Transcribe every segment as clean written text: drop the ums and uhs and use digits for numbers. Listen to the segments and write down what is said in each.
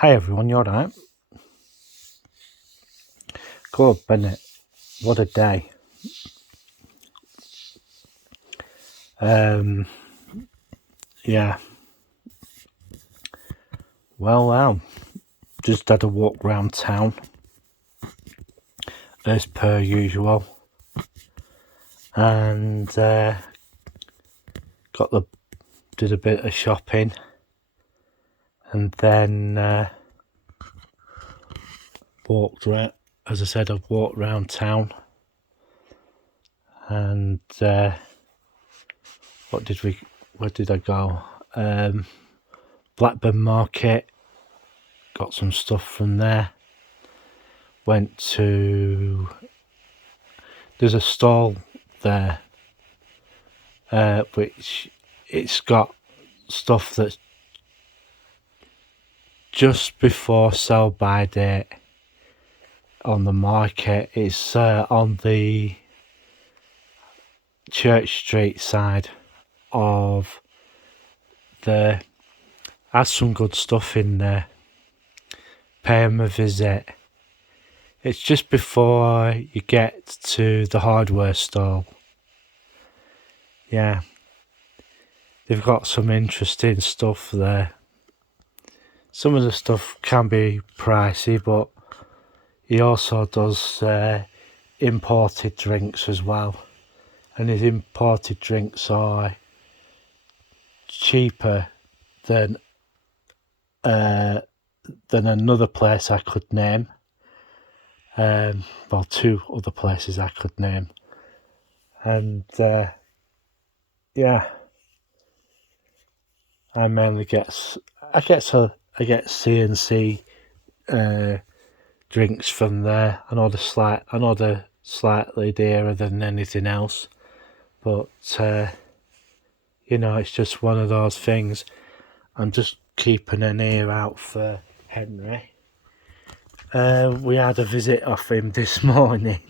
Hi everyone, you alright? Good, Bennett. What a day. Yeah. Well, just had a walk round town as per usual, and did a bit of shopping, and then walked around. As I said, I've walked round town, and where did I go? Blackburn Market. Got some stuff from there. Went to. There's a stall there, which it's got stuff that's just before sell by date on the market. It's on the Church Street side of the. Has some good stuff in there. Pay them a visit. It's just before you get to the hardware store. Yeah, they've got some interesting stuff there. Some of the stuff can be pricey, but he also does imported drinks as well, and his imported drinks are cheaper than another place I could name. Well, two other places I could name, and yeah, I mainly get C&C drinks from there. I know they're slightly dearer than anything else, but it's just one of those things. I'm just keeping an ear out for Henry. We had a visit off him this morning.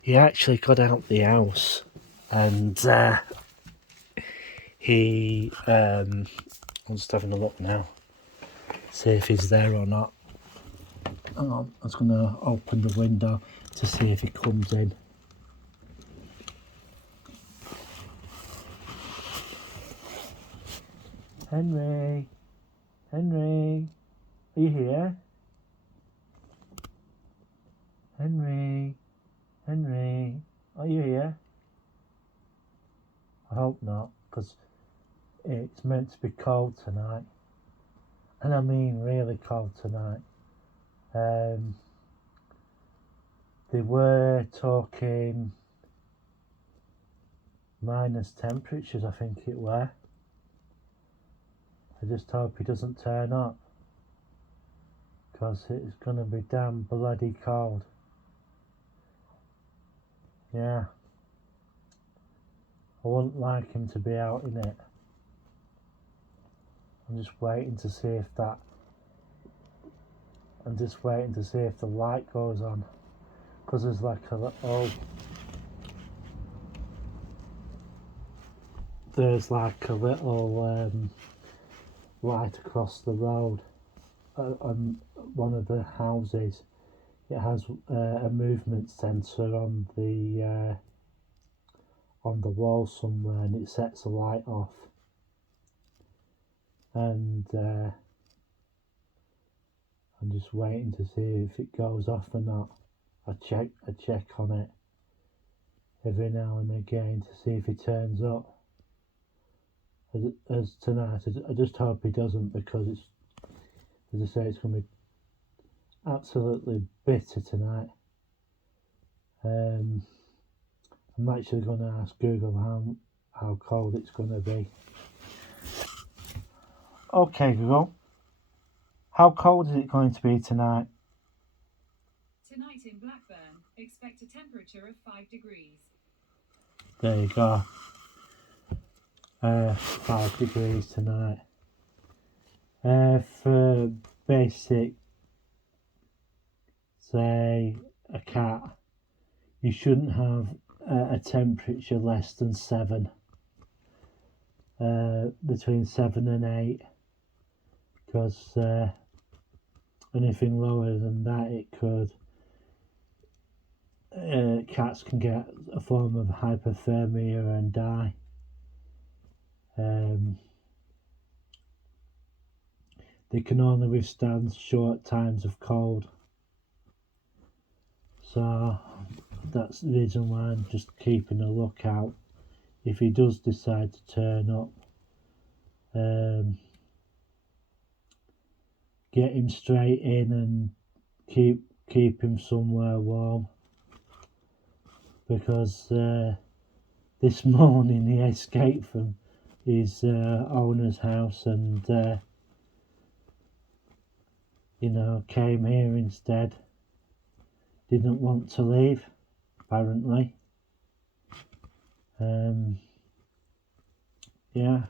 he actually got out the house, and I'm just having a look now, see if he's there or not. Hang on, I was going to open the window to see if he comes in. Henry, are you here? Henry, are you here? I hope not, because it's meant to be cold tonight, and I mean really cold tonight. They were talking minus temperatures, I think it were. I just hope he doesn't turn up, because it's going to be damn bloody cold. Yeah, I wouldn't like him to be out in it. I'm just waiting to see if the light goes on, because there's like a little light across the road on one of the houses. It has a movement sensor on the wall somewhere, and it sets a light off. And I'm just waiting to see if it goes off or not. I check on it every now and again to see if he turns up. As tonight, I just hope he doesn't, because it's, as I say, it's going to be absolutely bitter tonight. I'm actually going to ask Google how cold it's going to be. Okay, Google, how cold is it going to be tonight? Tonight in Blackburn, expect a temperature of 5 degrees. There you go. 5 degrees tonight. For basic, say, a cat, you shouldn't have a temperature less than 7. Between 7 and 8. because anything lower than that, it could cats can get a form of hypothermia and die. They can only withstand short times of cold. So that's the reason why I'm just keeping a lookout. If he does decide to turn up, get him straight in and keep him somewhere warm. Because this morning he escaped from his owner's house and came here instead. Didn't want to leave, apparently. Yeah.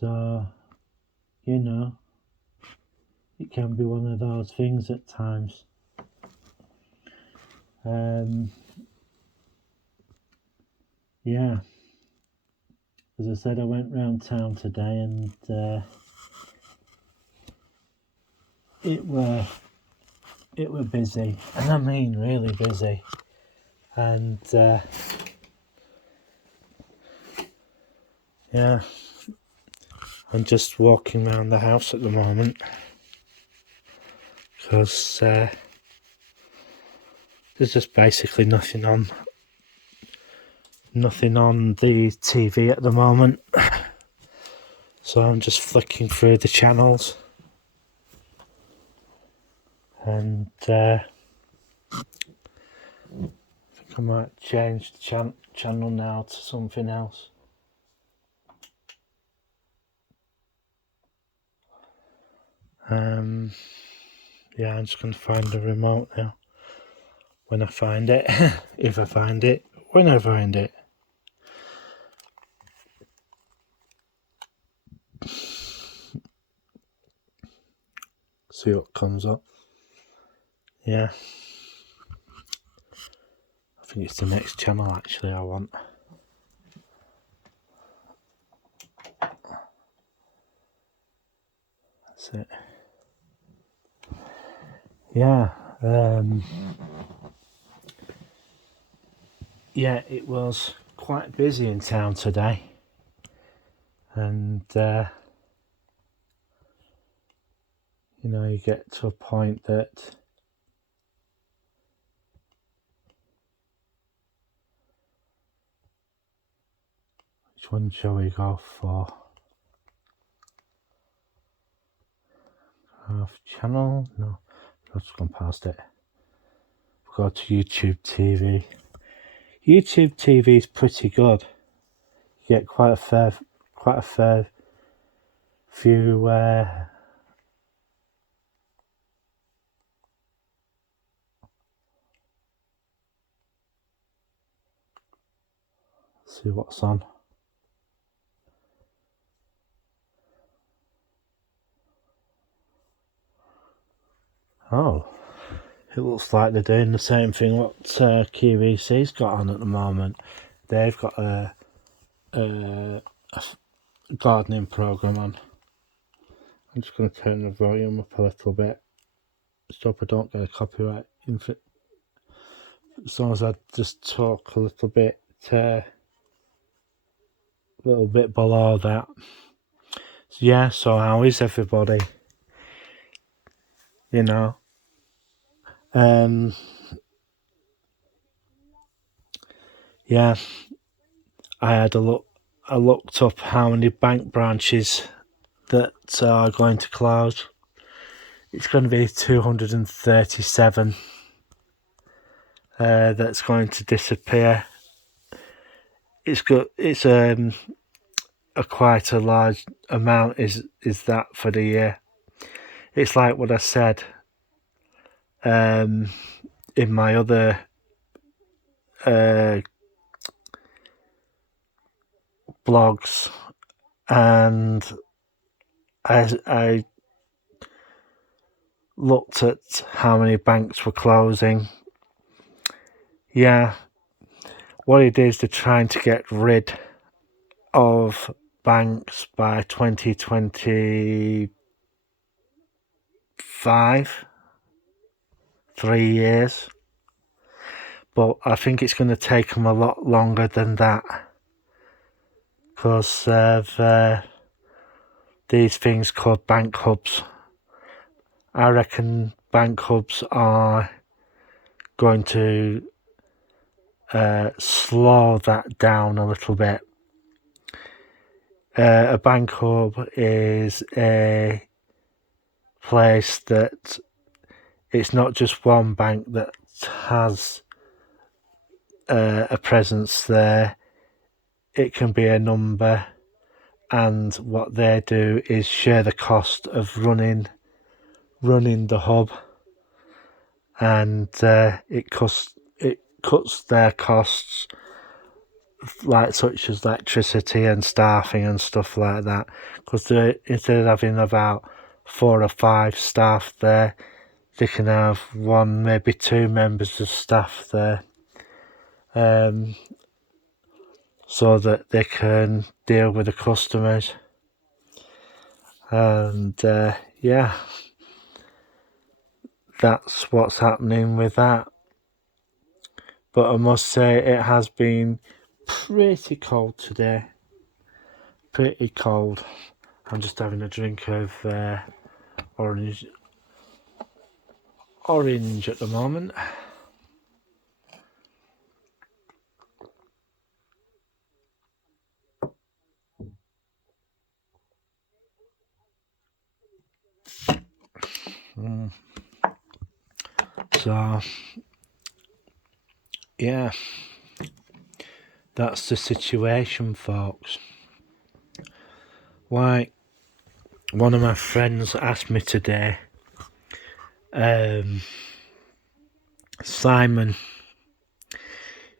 So, it can be one of those things at times. Yeah. As I said, I went round town today and it were busy, and I mean really busy. And yeah, I'm just walking around the house at the moment because there's just basically nothing on the TV at the moment. So I'm just flicking through the channels and I think I might change the channel now to something else. Yeah, I'm just going to find the remote now. When I find it, if I find it, when I find it. See what comes up. Yeah. I think it's the next channel actually I want. That's it. Yeah. Yeah, it was quite busy in town today. And you get to a point that which one shall we go for? Half channel? No, I've just gone past it. We'll go to YouTube TV. YouTube TV is pretty good. You get quite a fair few see what's on. Oh, it looks like they're doing the same thing what QVC's got on at the moment. They've got a gardening program on. I'm just going to turn the volume up a little bit so I don't get a copyright. As long as I just talk a little bit below that. So, yeah, so how is everybody? Yeah, I had a look. I looked up how many bank branches that are going to close. It's going to be 237 that's going to disappear. It's good. It's a quite a large amount. Is that for the year? It's like what I said in my other blogs, and I looked at how many banks were closing. Yeah, what it is, they're trying to get rid of banks by 2025, 3 years. But I think it's going to take them a lot longer than that, because of these things called bank hubs. I reckon bank hubs are going to slow that down a little bit. A bank hub is a place that it's not just one bank that has a presence there. It can be a number, and what they do is share the cost of running the hub, and it cuts their costs, like such as electricity and staffing and stuff like that, because instead of having about 4 or 5 staff there, they can have 1, maybe 2 members of staff there, so that they can deal with the customers. And yeah, that's what's happening with that. But I must say, it has been pretty cold today. Pretty cold. I'm just having a drink of orange at the moment. So yeah, that's the situation, folks. Like, one of my friends asked me today, Simon,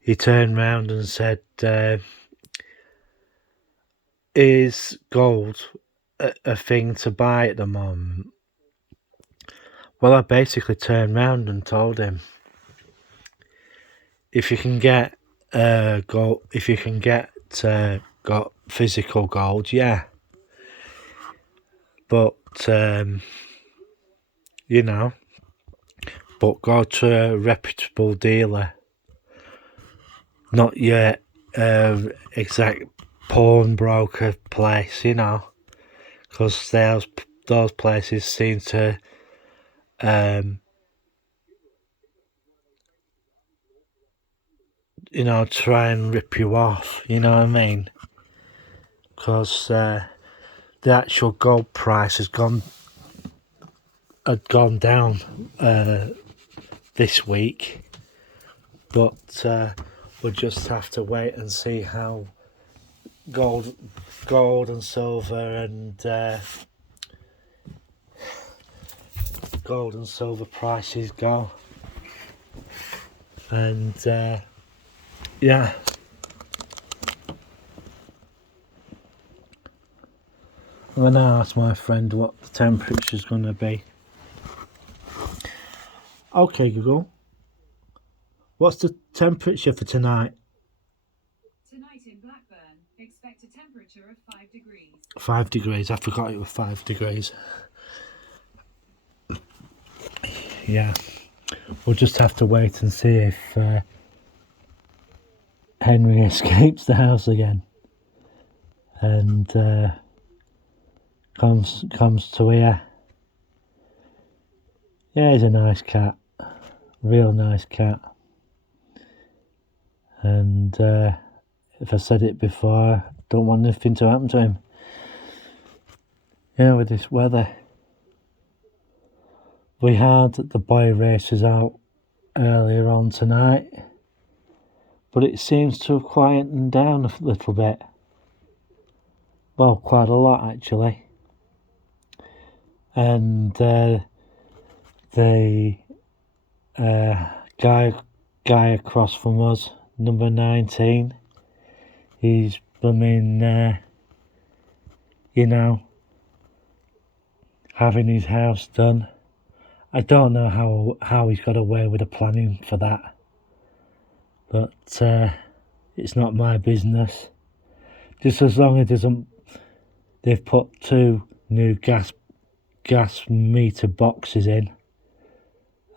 he turned round and said, is gold a thing to buy at the moment? Well, I basically turned round and told him, if you can get gold, if you can get got physical gold, yeah, but you know, but go to a reputable dealer, not your exact pawnbroker place, you know, because those places seem to you know, try and rip you off, you know what I mean? Because the actual gold price had gone down this week, but we'll just have to wait and see how gold and silver and gold and silver prices go. And yeah, I'm going to ask my friend what the temperature's going to be. Okay, Google, what's the temperature for tonight? Tonight in Blackburn, expect a temperature of 5 degrees. 5 degrees, I forgot it was 5 degrees. Yeah, we'll just have to wait and see if Henry escapes the house again and comes to here. Yeah, he's a nice cat, real nice cat. And if I said it before, don't want anything to happen to him. Yeah, with this weather. We had the boy races out earlier on tonight, but it seems to have quietened down a little bit. Well, quite a lot actually. And the guy across from us, number 19, he's blooming, you know, having his house done. I don't know how he's got away with the planning for that, but it's not my business. Just as long as he doesn't they've put 2 new gas meter boxes in,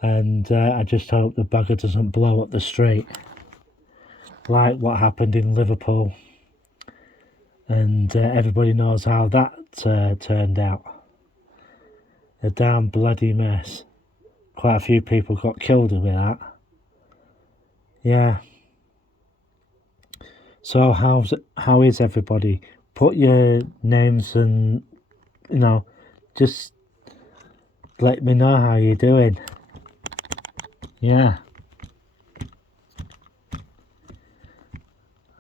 and I just hope the bugger doesn't blow up the street like what happened in Liverpool, and everybody knows how that turned out. A damn bloody mess. Quite a few people got killed with that. Yeah. So how is everybody? Put your names and, just let me know how you're doing. Yeah.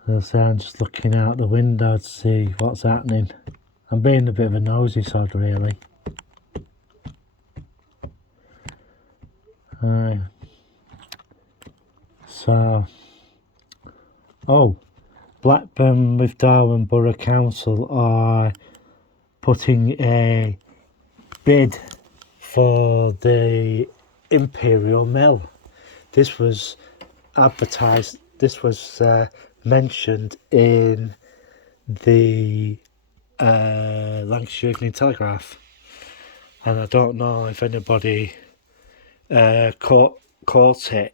As I say, I'm just looking out the window to see what's happening. I'm being a bit of a nosy sod, really. So, Blackburn with Darwin Borough Council are putting a bid for the Imperial Mill. This was advertised, this was mentioned in the Lancashire Evening Telegraph, and I don't know if anybody caught it.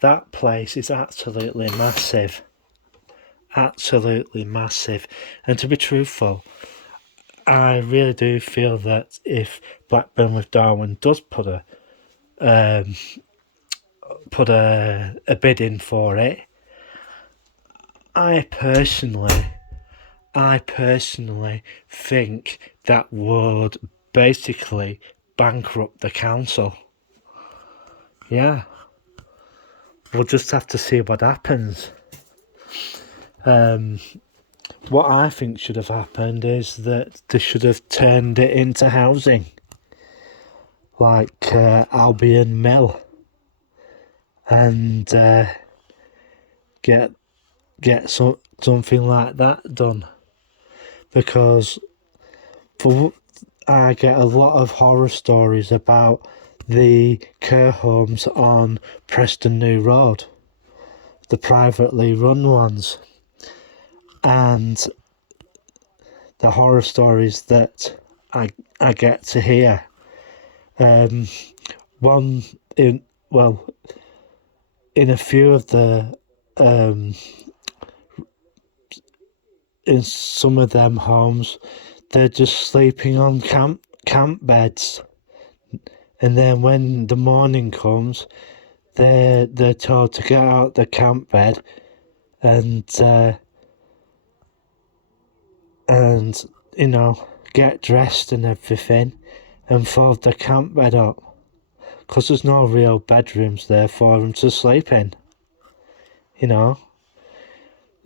That place is absolutely massive, and to be truthful, I really do feel that if Blackburn with Darwin does put a bid in for it, I personally think that would basically bankrupt the council. Yeah. We'll just have to see what happens. What I think should have happened is that they should have turned it into housing, like Albion Mill, and get something like that done, because I get a lot of horror stories about the care homes on Preston New Road, the privately run ones, and the horror stories that I get to hear. In a few of the in some of them homes, they're just sleeping on camp beds, and then when the morning comes, they're told to get out the camp bed and get dressed and everything and fold the camp bed up, because there's no real bedrooms there for them to sleep in. The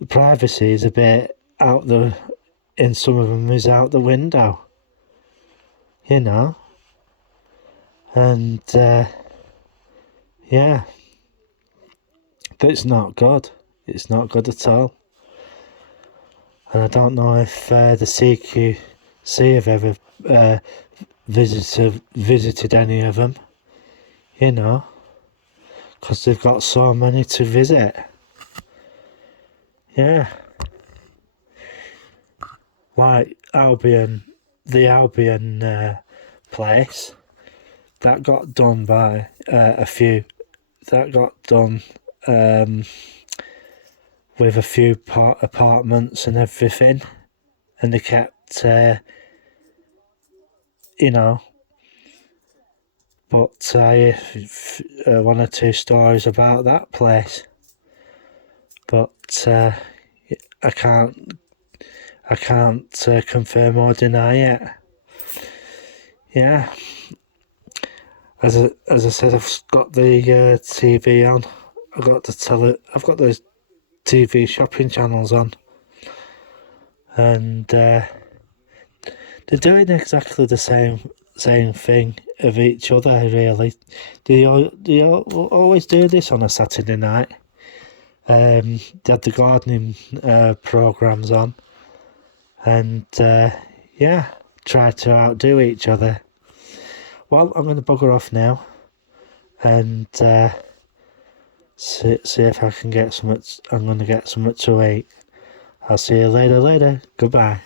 privacy is a bit in some of them is out the window. And yeah, but it's not good. It's not good at all. And I don't know if the CQC have ever visited any of them, because they've got so many to visit. Yeah. Like the Albion place, that got done by with a few apartments and everything, and they kept, but I hear 1 or 2 stories about that place, but I can't confirm or deny it. Yeah. As I said, I've got the TV on. I've got the TV shopping channels on, and they're doing exactly the same thing of each other. Really, they always do this on a Saturday night. They had the gardening programs on, and try to outdo each other. Well, I'm going to bugger off now and see if I can get something. I'm going to get something to eat. I'll see you later. Goodbye.